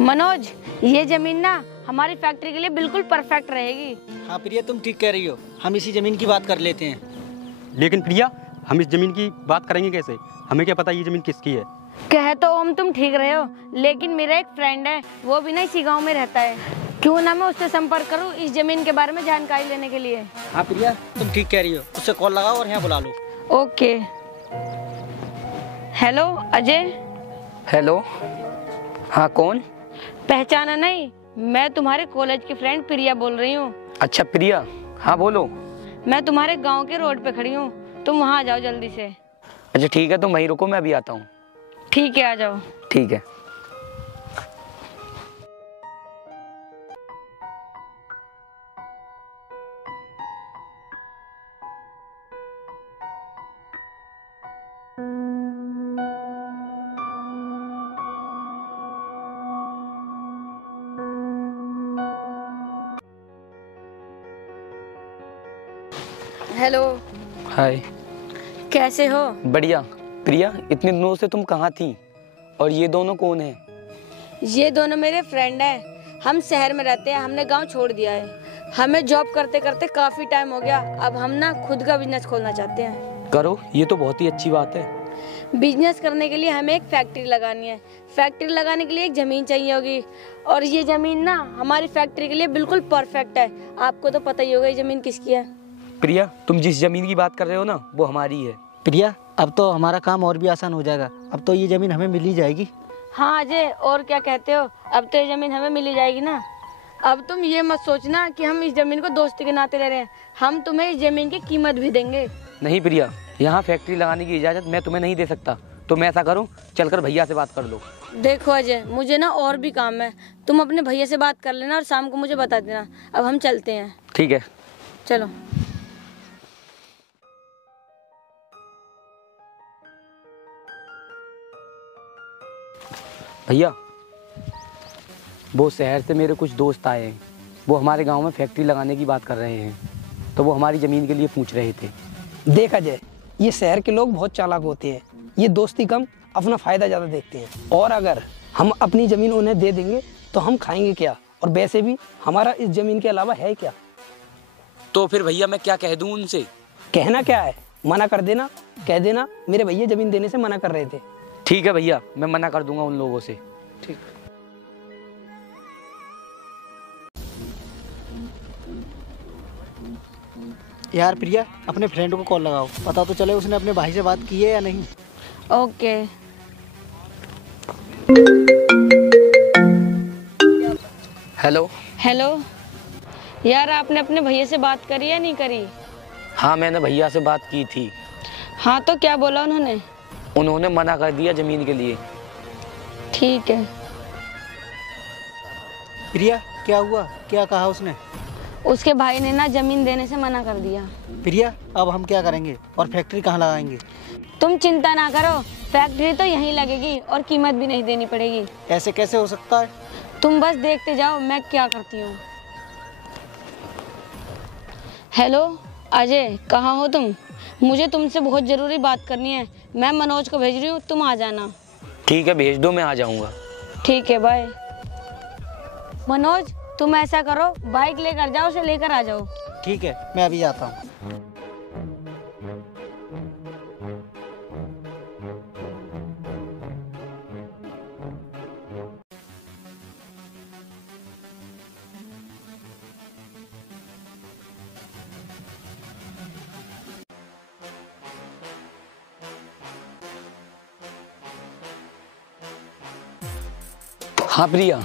मनोज, ये जमीन ना हमारी फैक्ट्री के लिए बिल्कुल परफेक्ट रहेगी। हाँ प्रिया, तुम ठीक कह रही हो, हम इसी जमीन की बात कर लेते हैं। लेकिन प्रिया, हम इस जमीन की बात करेंगे कैसे? हमें क्या पता ये जमीन किसकी है? कह तो ओम तुम ठीक रहे हो, लेकिन मेरा एक फ्रेंड है, वो भी ना इसी गांव में रहता है। क्यों ना मैं उससे संपर्क करूं इस जमीन के बारे में जानकारी लेने के लिए। हाँ प्रिया, तुम ठीक कह रही हो, उससे कॉल लगाओ और यहाँ बुला लो। ओके। हेलो अजय। हेलो, हाँ कौन? पहचाना नहीं? मैं तुम्हारे कॉलेज की फ्रेंड प्रिया बोल रही हूँ। अच्छा प्रिया, हाँ बोलो। मैं तुम्हारे गांव के रोड पे खड़ी हूँ, तुम वहाँ आ जाओ जल्दी से। अच्छा ठीक है, तुम वहीं रुको, मैं अभी आता हूँ। ठीक है, आ जाओ। ठीक है। हेलो। हाय। कैसे हो? बढ़िया। प्रिया, इतने दिनों से तुम कहाँ थी? और ये दोनों कौन हैं? ये दोनों मेरे फ्रेंड हैं। हम शहर में रहते हैं, हमने गांव छोड़ दिया है। हमें जॉब करते करते काफी टाइम हो गया, अब हम ना खुद का बिजनेस खोलना चाहते हैं। करो, ये तो बहुत ही अच्छी बात है। बिजनेस करने के लिए हमें एक फैक्ट्री लगानी है। फैक्ट्री लगाने के लिए एक जमीन चाहिए होगी, और ये जमीन ना हमारी फैक्ट्री के लिए बिल्कुल परफेक्ट है। आपको तो पता ही होगा ये जमीन किसकी है। प्रिया, तुम जिस जमीन की बात कर रहे हो ना, वो हमारी है। प्रिया, अब तो हमारा काम और भी आसान हो जाएगा, अब तो ये जमीन हमें मिल ही जाएगी। हाँ अजय, और क्या कहते हो? अब तो ये जमीन हमें मिल ही जाएगी ना। अब तुम ये मत सोचना कि हम इस जमीन को दोस्ती के नाते ले रहे हैं, हम तुम्हें इस जमीन की कीमत भी देंगे। नहीं प्रिया, यहाँ फैक्ट्री लगाने की इजाज़त मैं तुम्हें नहीं दे सकता। तुम ऐसा करो, चलकर भैया से बात कर लो। देखो अजय, मुझे ना और भी काम है, तुम अपने भैया से बात कर लेना और शाम को मुझे बता देना। अब हम चलते हैं। ठीक है, चलो। भैया, वो शहर से मेरे कुछ दोस्त आए हैं, वो हमारे गांव में फैक्ट्री लगाने की बात कर रहे हैं, तो वो हमारी ज़मीन के लिए पूछ रहे थे। देख अजय, ये शहर के लोग बहुत चालाक होते हैं, ये दोस्ती कम अपना फ़ायदा ज़्यादा देखते हैं। और अगर हम अपनी ज़मीन उन्हें दे देंगे तो हम खाएंगे क्या, और वैसे भी हमारा इस ज़मीन के अलावा है क्या। तो फिर भैया मैं क्या कह दूं उनसे? कहना क्या है, मना कर देना, कह देना मेरे भैया ज़मीन देने से मना कर रहे थे। ठीक है भैया, मैं मना कर दूंगा उन लोगों से। ठीक। यार प्रिया, अपने फ्रेंड को कॉल लगाओ, पता तो चले उसने अपने भाई से बात की है या नहीं। ओके। हेलो। हेलो यार, आपने अपने भैया से बात करी या नहीं करी? हाँ, मैंने भैया से बात की थी। हाँ, तो क्या बोला उन्होंने? उन्होंने मना कर दिया ज़मीन के लिए। ठीक है। प्रिया, क्या हुआ, क्या कहा उसने? उसके भाई ने ना जमीन देने से मना कर दिया। प्रिया, अब हम क्या करेंगे और फैक्ट्री कहाँ लगाएंगे? तुम चिंता ना करो, फैक्ट्री तो यहीं लगेगी और कीमत भी नहीं देनी पड़ेगी। ऐसे कैसे हो सकता है? तुम बस देखते जाओ मैं क्या करती हूँ। हेलो अजय, कहाँ हो तुम? मुझे तुमसे बहुत ज़रूरी बात करनी है। मैं मनोज को भेज रही हूँ, तुम आ जाना। ठीक है, भेज दो, मैं आ जाऊँगा। ठीक है, बाय। मनोज, तुम ऐसा करो, बाइक लेकर जाओ, उसे लेकर आ जाओ। ठीक है, मैं अभी आता हूँ। हाँ प्रिया,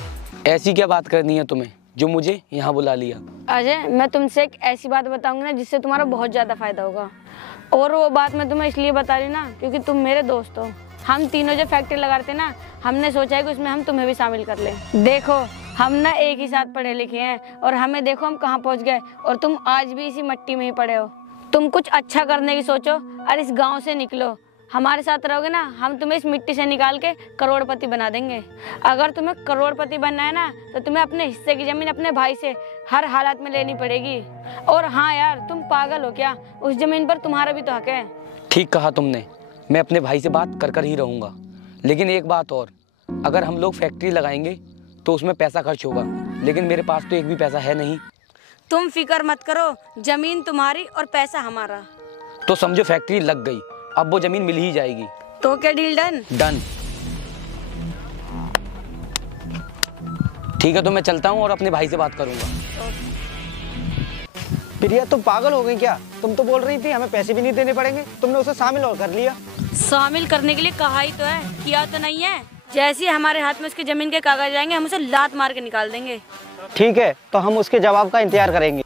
ऐसी क्या बात करनी है तुम्हें जो मुझे यहाँ बुला लिया? अजय, मैं तुमसे एक ऐसी बात बताऊंगी ना जिससे तुम्हारा बहुत ज़्यादा फायदा होगा। और वो बात मैं तुम्हें इसलिए बता रही ना क्योंकि तुम मेरे दोस्त हो। हम तीनों जो फैक्ट्री लगाते ना, हमने सोचा है कि उसमें हम तुम्हें भी शामिल कर लें। देखो, हम ना एक ही साथ पढ़े लिखे हैं और हमें देखो हम कहाँ पहुँच गए, और तुम आज भी इसी मिट्टी में ही पड़े हो। तुम कुछ अच्छा करने की सोचो और इस गाँव से निकलो। हमारे साथ रहोगे ना, हम तुम्हें इस मिट्टी से निकाल के करोड़पति बना देंगे। अगर तुम्हें करोड़पति बनना है ना, तो तुम्हें अपने हिस्से की ज़मीन अपने भाई से हर हालात में लेनी पड़ेगी। और हाँ यार, तुम पागल हो क्या? उस ज़मीन पर तुम्हारा भी तो हक है। ठीक कहा तुमने, मैं अपने भाई से बात कर कर ही रहूँगा। लेकिन एक बात और, अगर हम लोग फैक्ट्री लगाएंगे तो उसमें पैसा खर्च होगा, लेकिन मेरे पास तो एक भी पैसा है नहीं। तुम फिक्र मत करो, जमीन तुम्हारी और पैसा हमारा। तो समझो फैक्ट्री लग गई, अब वो ज़मीन मिल ही जाएगी। तो क्या डील डन? डन। ठीक है, तो मैं चलता हूँ और अपने भाई से बात करूँगा। प्रिया तुम पागल हो गई क्या? तुम तो बोल रही थी हमें पैसे भी नहीं देने पड़ेंगे, तुमने उसे शामिल और कर लिया। शामिल करने के लिए कहा ही तो है, किया तो नहीं है। जैसे ही हमारे हाथ में उसकी जमीन के कागज आएंगे, हम उसे लात मार के निकाल देंगे। ठीक है, तो हम उसके जवाब का इंतजार करेंगे।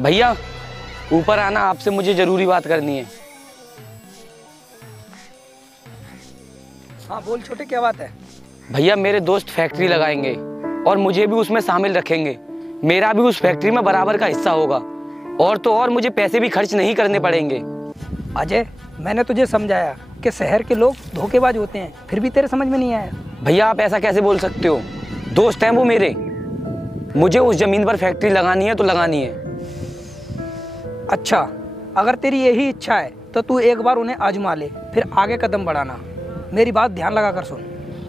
भैया ऊपर आना, आपसे मुझे ज़रूरी बात करनी है। हाँ बोल छोटे, क्या बात है? भैया मेरे दोस्त फैक्ट्री लगाएंगे और मुझे भी उसमें शामिल रखेंगे। मेरा भी उस फैक्ट्री में बराबर का हिस्सा होगा, और तो और मुझे पैसे भी खर्च नहीं करने पड़ेंगे। अजय, मैंने तुझे समझाया कि शहर के लोग धोखेबाज होते हैं, फिर भी तेरे समझ में नहीं आया। भैया आप ऐसा कैसे बोल सकते हो? दोस्त हैं वो मेरे, मुझे उस ज़मीन पर फैक्ट्री लगानी है तो लगानी है। अच्छा, अगर तेरी यही इच्छा है तो तू एक बार उन्हें आजमा ले, फिर आगे कदम बढ़ाना। मेरी बात ध्यान लगा कर सुन।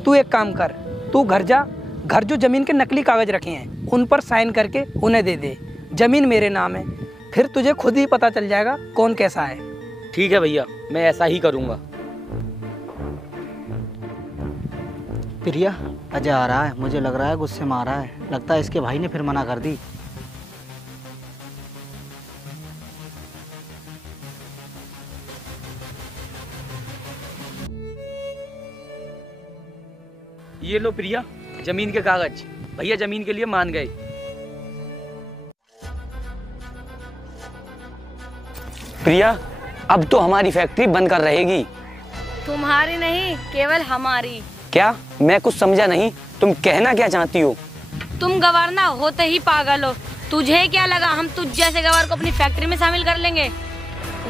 तू एक काम कर, तू घर जा, घर जो ज़मीन के नकली कागज़ रखे हैं उन पर साइन करके उन्हें दे दे। ज़मीन मेरे नाम है, फिर तुझे खुद ही पता चल जाएगा कौन कैसा है। ठीक है भैया, मैं ऐसा ही करूँगा। प्रिया, अजय आ रहा है, मुझे लग रहा है गुस्से में आ रहा है। लगता है इसके भाई ने फिर मना कर दी। ये लो प्रिया, जमीन के कागज। भैया जमीन के लिए मान गए। प्रिया अब तो हमारी फैक्ट्री बनकर रहेगी। तुम्हारी नहीं, केवल हमारी। क्या? मैं कुछ समझा नहीं, तुम कहना क्या चाहती हो? तुम गवार ना होते ही पागल हो। तुझे क्या लगा हम तुझ जैसे गवार को अपनी फैक्ट्री में शामिल कर लेंगे?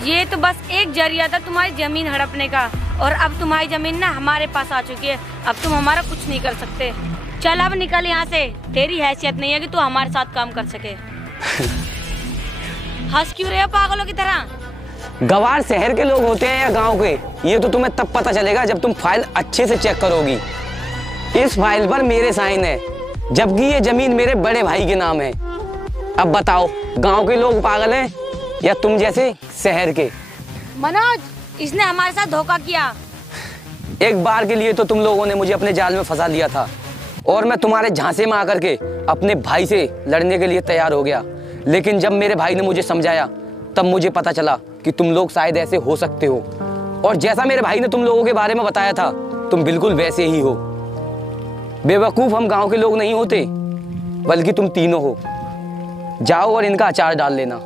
ये तो बस एक जरिया था तुम्हारी जमीन हड़पने का, और अब तुम्हारी जमीन ना हमारे पास आ चुकी है। अब तुम हमारा कुछ नहीं कर सकते। चल अब निकल यहाँ से, तेरी हैसियत नहीं है कि तू हमारे साथ काम कर सके। हंस क्यों रहे हो पागलों की तरह? गवार शहर के लोग होते हैं या गांव के, ये तो तुम्हें तब पता चलेगा जब तुम फाइल अच्छे से चेक करोगी। इस फाइल पर मेरे साइन है, जबकि ये जमीन मेरे बड़े भाई के नाम है। अब बताओ, गांव के लोग पागल हैं या तुम जैसे शहर के? मनोज, इसने हमारे साथ धोखा किया। एक बार के लिए तो तुम लोगों ने मुझे अपने जाल में फंसा लिया था, और मैं तुम्हारे झांसे में आकर के अपने भाई से लड़ने के लिए तैयार हो गया। लेकिन जब मेरे भाई ने मुझे समझाया, तब मुझे पता चला कि तुम लोग शायद ऐसे हो सकते हो। और जैसा मेरे भाई ने तुम लोगों के बारे में बताया था, तुम बिल्कुल वैसे ही हो। बेवकूफ़ हम गांव के लोग नहीं होते, बल्कि तुम तीनों हो। जाओ और इनका अचार डाल लेना।